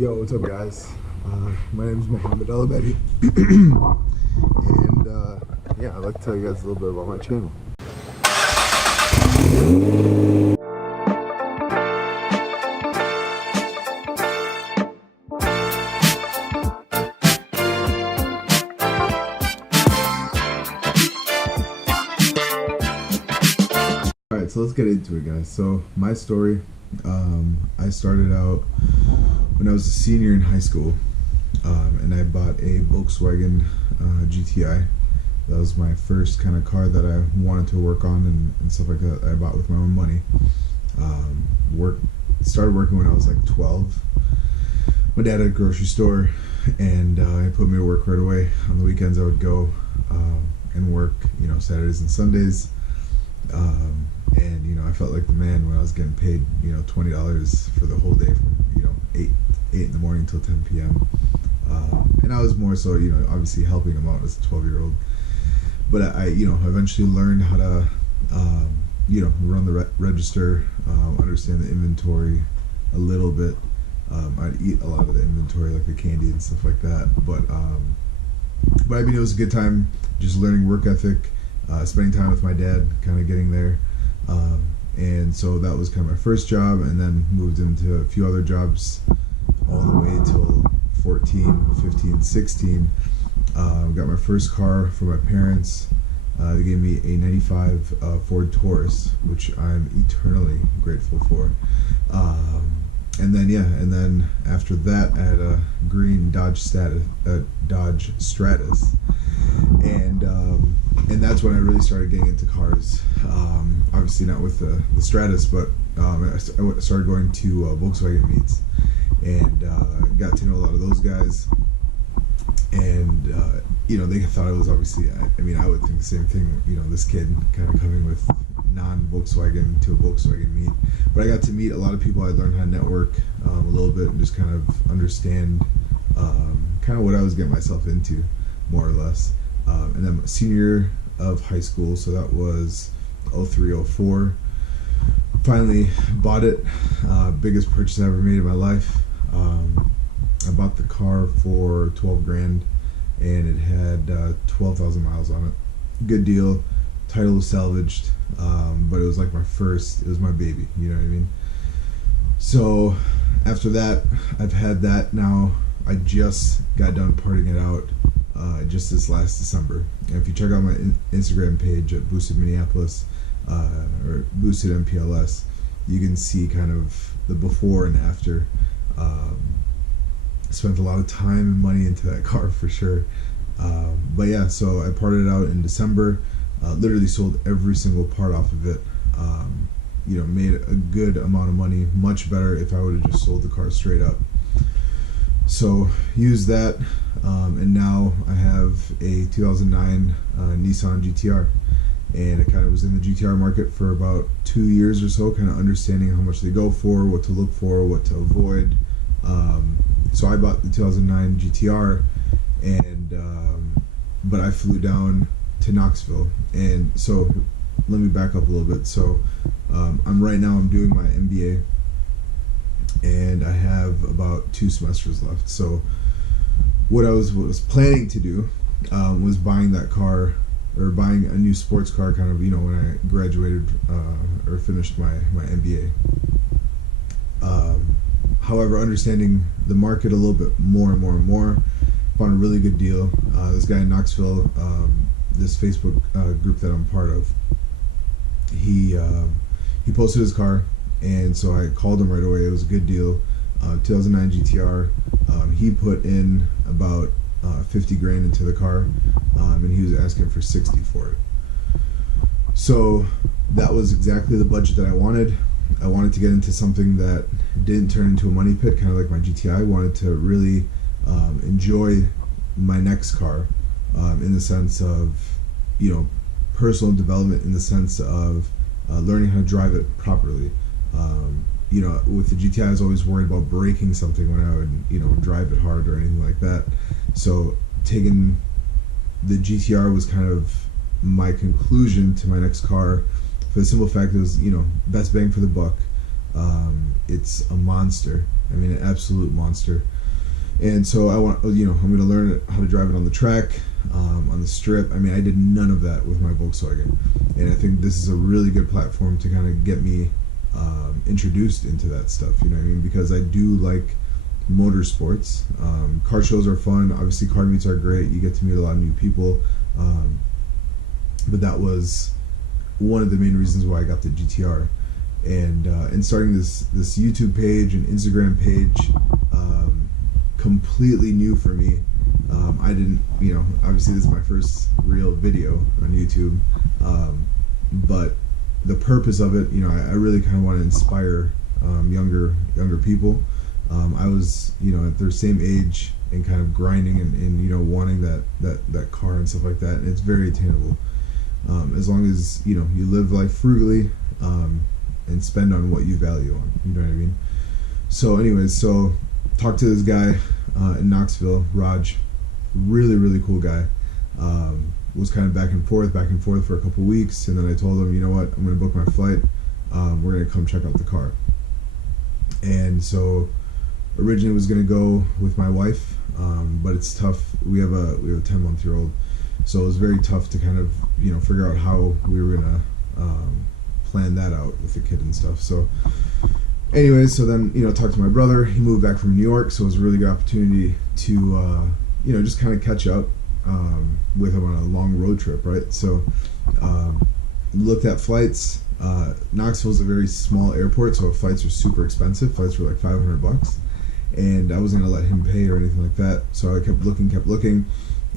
Yo, what's up, guys? My name is Mohammed Alabedi, and yeah, I'd like to tell you guys a little bit about my channel. Alright, so let's get into it, guys. So, my story, I started out when I was a senior in high school, and I bought a Volkswagen GTI. That was my first kind of car that I wanted to work on and stuff like that. I bought with my own money. Started working when I was like 12. My dad had a grocery store, and he put me to work right away. On the weekends, I would go and work, Saturdays and Sundays. And I felt like the man when I was getting paid, $20 for the whole day from 8 in the morning till 10 p.m. And I was more so obviously helping him out as a 12-year-old. But I eventually learned how to run the register, understand the inventory a little bit. I'd eat a lot of the inventory, like the candy and stuff like that. But I mean, it was a good time just learning work ethic, spending time with my dad, kind of getting there. And so that was kind of my first job, and then moved into a few other jobs all the way till 14, 15, 16. Got my first car from my parents. They gave me a 95 Ford Taurus, which I'm eternally grateful for. And then after that, I had a green Dodge Stratus, and that's when I really started getting into cars. Obviously not with the Stratus, but I started going to Volkswagen meets, and got to know a lot of those guys. And they thought I was obviously, I would think the same thing, this kid kind of coming with non-Volkswagen to a Volkswagen meet. But I got to meet a lot of people. I learned how to network a little bit and just kind of understand kind of what I was getting myself into, more or less. And then senior of high school, so that was 03, 04. Finally bought it. Biggest purchase I ever made in my life. I bought the car for 12 grand, and it had 12,000 miles on it. Good deal. Title was salvaged, but it was like it was my baby, you know what I mean? So after that, I've had that now. I just got done partying it out just this last December. And if you check out my Instagram page at Boosted Minneapolis, or Boosted MPLS, you can see kind of the before and after. I spent a lot of time and money into that car for sure. But yeah, so I parted it out in December. Literally sold every single part off of it. Made a good amount of money, much better if I would have just sold the car straight up. So used that, and now I have a 2009 Nissan GTR, and I kind of was in the GTR market for about 2 years or so, kind of understanding how much they go for, what to look for, what to avoid. So I bought the 2009 GTR, but I flew down to Knoxville. And so let me back up a little bit. So I'm doing my MBA, and I have about 2 semesters left. So what I was planning to do was buying that car, or buying a new sports car, kind of when I graduated or finished my MBA. However, understanding the market a little bit more and more, found a really good deal. This guy in Knoxville, this Facebook group that I'm part of, he posted his car, and so I called him right away. It was a good deal. 2009 GTR. He put in about 50 grand into the car, and he was asking for 60 for it. So that was exactly the budget that I wanted. I wanted to get into something that didn't turn into a money pit, kind of like my GTI. I wanted to really enjoy my next car, in the sense of, personal development, in the sense of learning how to drive it properly. With the GTI, I was always worried about breaking something when I would, drive it hard or anything like that. So taking the GTR was kind of my conclusion to my next car, for the simple fact it was, best bang for the buck. It's a monster. I mean, an absolute monster. And so I'm going to learn how to drive it on the track, on the strip. I mean, I did none of that with my Volkswagen, and I think this is a really good platform to kind of get me introduced into that stuff. You know what I mean? Because I do like motorsports. Car shows are fun. Obviously, car meets are great. You get to meet a lot of new people. But that was one of the main reasons why I got the GTR. And starting this YouTube page and Instagram page, completely new for me. I didn't, obviously this is my first real video on YouTube, but the purpose of it, I really kind of want to inspire younger people. I was, at their same age and kind of grinding and wanting that car and stuff like that, and it's very attainable. As long as you live life frugally and spend on what you value on, you know what I mean? So anyways, talked to this guy in Knoxville, Raj, really cool guy. Was kind of back and forth for a couple weeks, and then I told him, you know what, I'm going to book my flight. We're going to come check out the car. And so originally was going to go with my wife, but it's tough. We have a 10-month-old, so it was very tough to kind of figure out how we were going to plan that out with the kid and stuff. So anyways, so then talked to my brother. He moved back from New York, so it was a really good opportunity to just kind of catch up with him on a long road trip, right? So looked at flights. Knoxville's a very small airport, so flights are super expensive. Flights were like $500, and I wasn't gonna let him pay or anything like that. So I kept looking,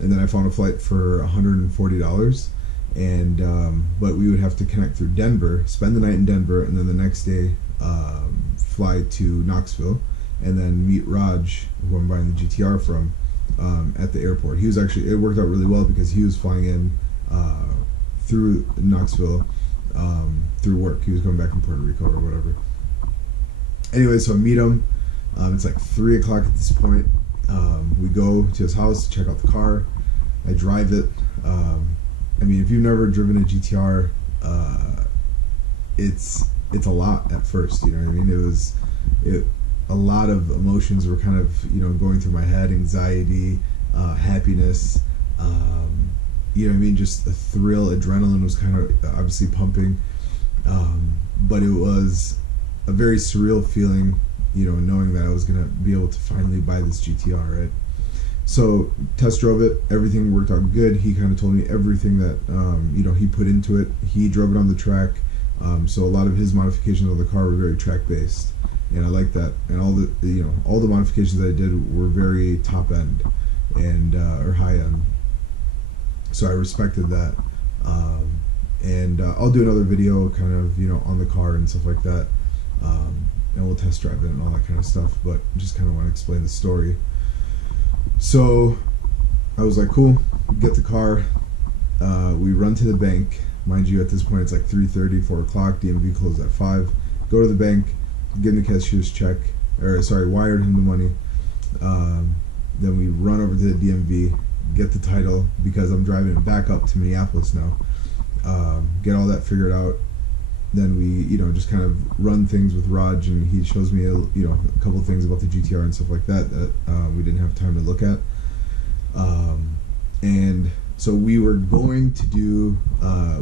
and then I found a flight for $140. And but we would have to connect through Denver, spend the night in Denver, and then the next day fly to Knoxville, and then meet Raj, who I'm buying the GTR from, at the airport. He was actually, it worked out really well because he was flying in through Knoxville through work. He was going back from Puerto Rico or whatever. Anyway, so I meet him. It's like 3 o'clock at this point. We go to his house, check out the car. I drive it. I mean, if you've never driven a GTR, it's a lot at first, you know what I mean? A lot of emotions were kind of, going through my head: anxiety, happiness, you know what I mean? Just a thrill, adrenaline was kind of obviously pumping, but it was a very surreal feeling, knowing that I was gonna be able to finally buy this GTR, right? So test drove it, everything worked out good. He kind of told me everything that he put into it. He drove it on the track, so a lot of his modifications of the car were very track based, and I like that. And all the modifications that I did were very top end and or high end, so I respected that. And I'll do another video kind of on the car and stuff like that, and we'll test drive it and all that kind of stuff, but just kind of want to explain the story. So I was like, cool, get the car, we run to the bank. Mind you, at this point it's like 3:30, 4 o'clock, DMV closed at 5. Go to the bank, give him the cashier's check, wired him the money. Then we run over to the DMV, get the title, because I'm driving it back up to Minneapolis now. Get all that figured out. Then we, just kind of run things with Raj, and he shows me, a couple of things about the GTR and stuff like that we didn't have time to look at. And so we were going to do,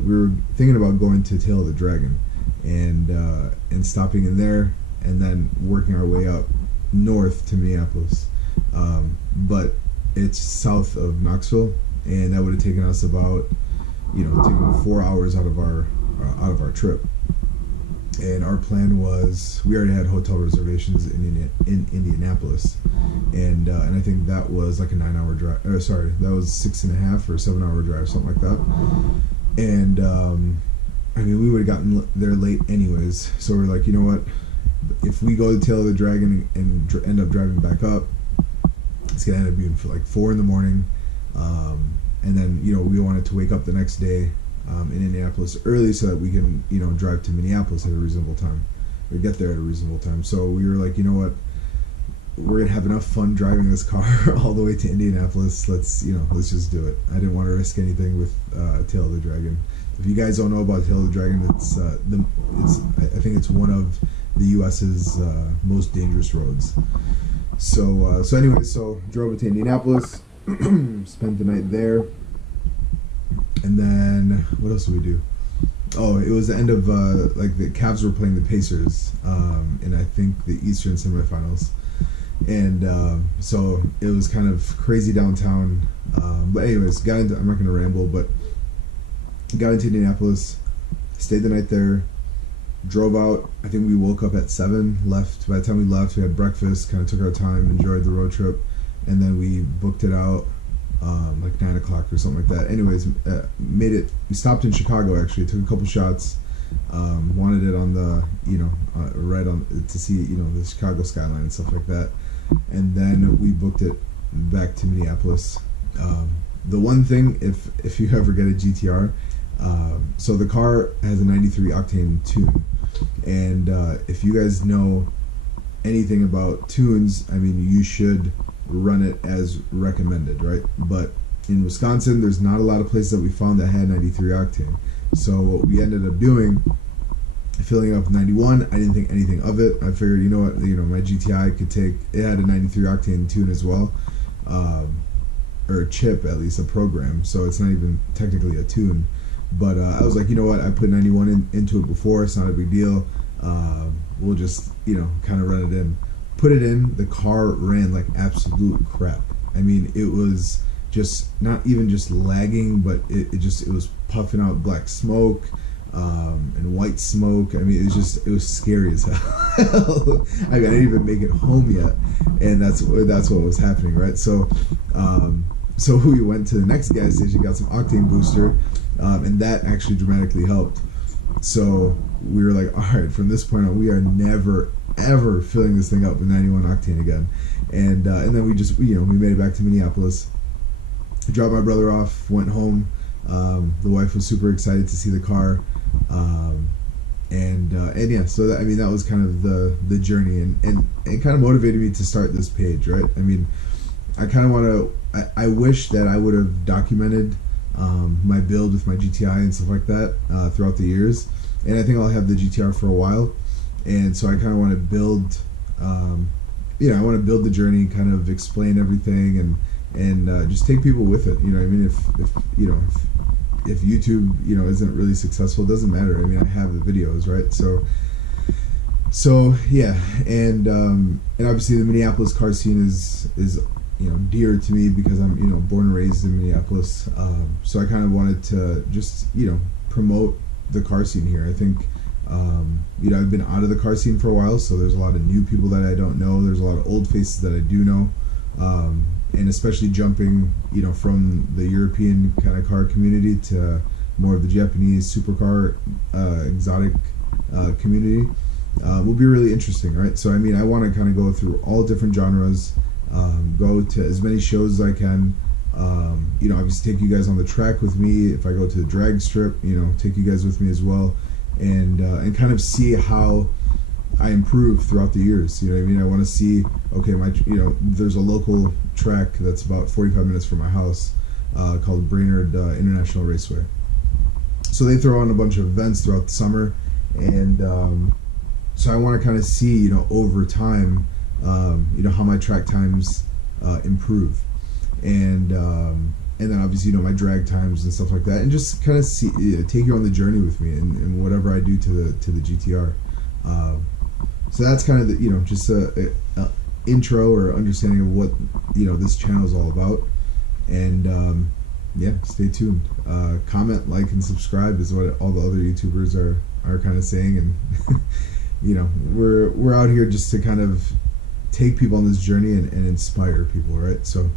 we were thinking about going to Tail of the Dragon and stopping in there, and then working our way up north to Minneapolis. But it's south of Knoxville, and that would have taken us about, taking 4 hours out of our trip. And our plan was, we already had hotel reservations in Indianapolis, and I think that was like a 9-hour drive. That was 6.5 or 7-hour drive, something like that. And I mean, we would have gotten there late anyways. So we're like, you know what? If we go to Tail of the Dragon and end up driving back up, it's gonna end up being for like 4 in the morning. And then we wanted to wake up the next day in Indianapolis early so that we can drive to Minneapolis at a reasonable time, or get there at a reasonable time. So we were like, you know what, we're gonna have enough fun driving this car all the way to Indianapolis. Let's just do it. I didn't want to risk anything with Tail of the Dragon. If you guys don't know about Tail of the Dragon, I think it's one of the U.S.'s most dangerous roads. So anyway, so drove it to Indianapolis, spent the night there, and then what else did we do? Oh, it was the end of like the Cavs were playing the Pacers in I think the Eastern semifinals, and so it was kind of crazy downtown. But anyways, I'm not going to ramble, but got into Indianapolis, stayed the night there, drove out. I think we woke up at 7, left. By the time we left, we had breakfast, kind of took our time, enjoyed the road trip, and then we booked it out like 9 o'clock or something like that. Anyways, made it. We stopped in Chicago actually, took a couple shots, wanted it on the, right on to see, the Chicago skyline and stuff like that, and then we booked it back to Minneapolis. The one thing, if you ever get a GTR, so the car has a 93 octane tune, and if you guys know anything about tunes, I mean, you should run it as recommended, right? But in Wisconsin, there's not a lot of places that we found that had 93 octane. So what we ended up doing, filling it up with 91. I didn't think anything of it. I figured, my GTI could take. It had a 93 octane tune as well, or a chip, at least a program. So it's not even technically a tune. But I was like, you know what? I put 91 into it before. It's not a big deal. We'll just, kind of run it in. Put it in. The car ran like absolute crap. I mean, it was just not even just lagging, but it was puffing out black smoke and white smoke. I mean, it was scary as hell. I didn't even make it home yet, and that's what was happening, right? So we went to the next gas station, got some octane booster, and that actually dramatically helped. So we were like, all right, from this point on, we are never ever filling this thing up with 91 octane again. And then we just we made it back to Minneapolis, dropped my brother off, went home. The wife was super excited to see the car, and yeah, so that was kind of the journey, and it kind of motivated me to start this page, right? I mean, I kind of want to. I wish that I would have documented my build with my GTI and stuff like that throughout the years, and I think I'll have the GTR for a while, and so I kind of want to build. I want to build the journey, kind of explain everything, and just take people with it. You know what I mean? If YouTube isn't really successful, it doesn't matter. I mean, I have the videos, right? So yeah, and obviously the Minneapolis car scene is dear to me because I'm born and raised in Minneapolis. So I kind of wanted to just promote the car scene here. I think I've been out of the car scene for a while, so there's a lot of new people that I don't know. There's a lot of old faces that I do know. And especially jumping, from the European kind of car community to more of the Japanese supercar exotic community will be really interesting, right? So I mean, I want to kind of go through all different genres, go to as many shows as I can. Obviously take you guys on the track with me. If I go to the drag strip, take you guys with me as well, and kind of see how I improve throughout the years. You know what I mean? I want to see, okay, there's a local track that's about 45 minutes from my house called Brainerd International Raceway. So they throw on a bunch of events throughout the summer, and so I want to kind of see, over time, how my track times improve, and then obviously my drag times and stuff like that, and just kind of see, take you on the journey with me and whatever I do to the GTR. So that's kind of the, just a intro or understanding of what this channel is all about, and yeah, stay tuned. Comment, like, and subscribe is what all the other YouTubers are kind of saying, and we're out here just to kind of take people on this journey and inspire people, right? So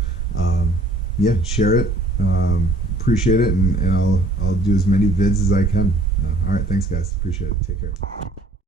yeah, share it, appreciate it, and I'll do as many vids as I can. All right, thanks guys, appreciate it, take care.